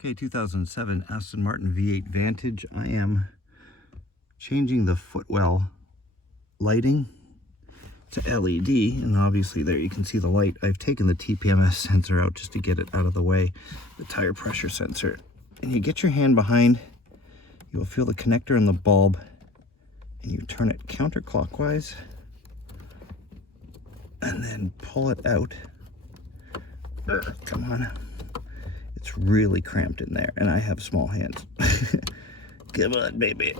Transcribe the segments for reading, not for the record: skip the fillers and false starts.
Okay, 2007 Aston Martin V8 Vantage. I am changing the footwell lighting to LED, and obviously there you can see the light. I've taken the TPMS sensor out just to get it out of the way, the tire pressure sensor. And you get your hand behind, you will feel the connector in the bulb, and you turn it counterclockwise, and then pull it out. Come on. It's really cramped in there, and I have small hands. Come on, baby.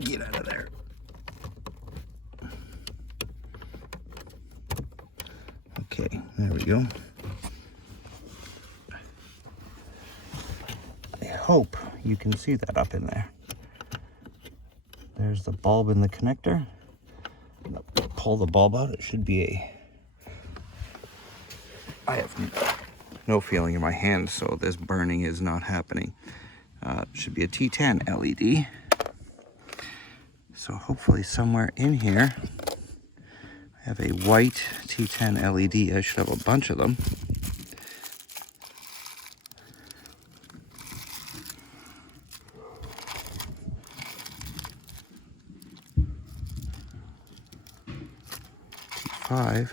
Get out of there. Okay, there we go. I hope you can see that up in there. There's the bulb in the connector. Pull the bulb out. It should be I have no feeling in my hands, so this burning is not happening. It should be a T10 LED. So hopefully somewhere in here, I have a white T10 LED. I should have a bunch of them. T5.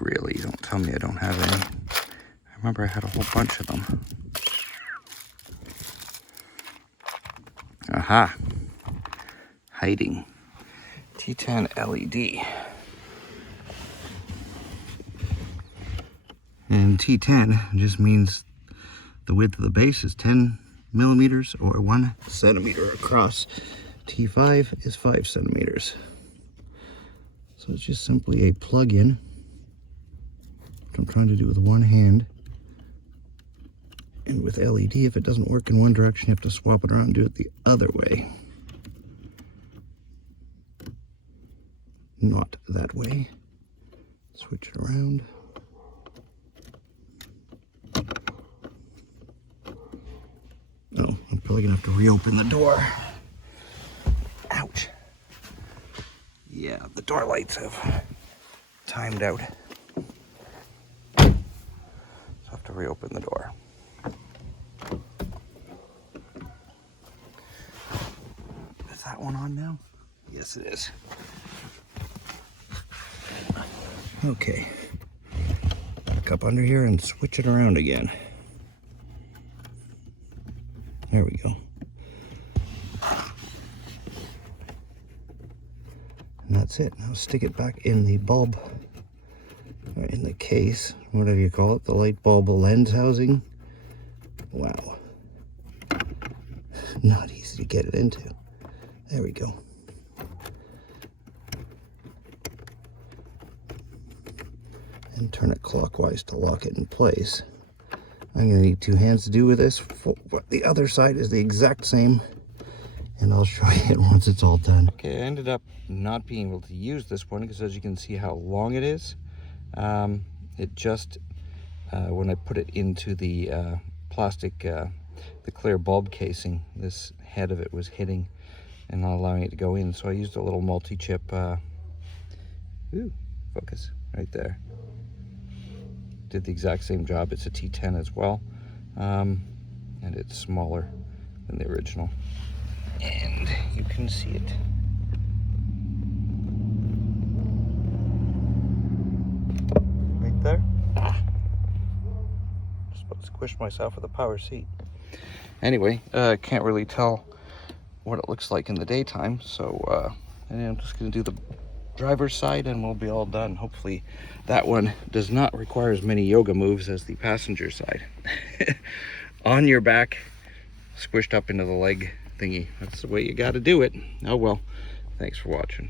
Really, don't tell me I don't have any. I remember I had a whole bunch of them. Aha! Hiding. T10 LED. And T10 just means the width of the base is 10 millimeters or 1 centimeter across. T5 is 5 centimeters. So it's just simply a plug-in. What I'm trying to do with one hand. And with LED, if it doesn't work in one direction, you have to swap it around and do it the other way. Not that way. Switch it around. Oh, I'm probably gonna have to reopen the door. Ouch. Yeah, the door lights have timed out. So I have to reopen the door. Is that one on now? Yes, it is. Okay. Back up under here and switch it around again. There we go. And that's it. Now stick it back in the bulb, or in the case, whatever you call it, the light bulb lens housing. Wow. Not easy to get it into. There we go. And turn it clockwise to lock it in place. I'm going to need 2 hands to do with this. The other side is the exact same, and I'll show you it once it's all done. Okay, I ended up not being able to use this one because, as you can see how long it is, it just, when I put it into the plastic, the clear bulb casing, this head of it was hitting and not allowing it to go in. So I used a little multi-chip, focus, right there. Did the exact same job. It's a T10 as well, and it's smaller than the original, and you can see it. Right there. Just about to squish myself with a power seat. Anyway, can't really tell what it looks like in the daytime, so and I'm just going to do the driver's side and we'll be all done. Hopefully that one does not require as many yoga moves as the passenger side. On your back, squished up into the leg thingy. That's the way you got to do it. Oh well, thanks for watching.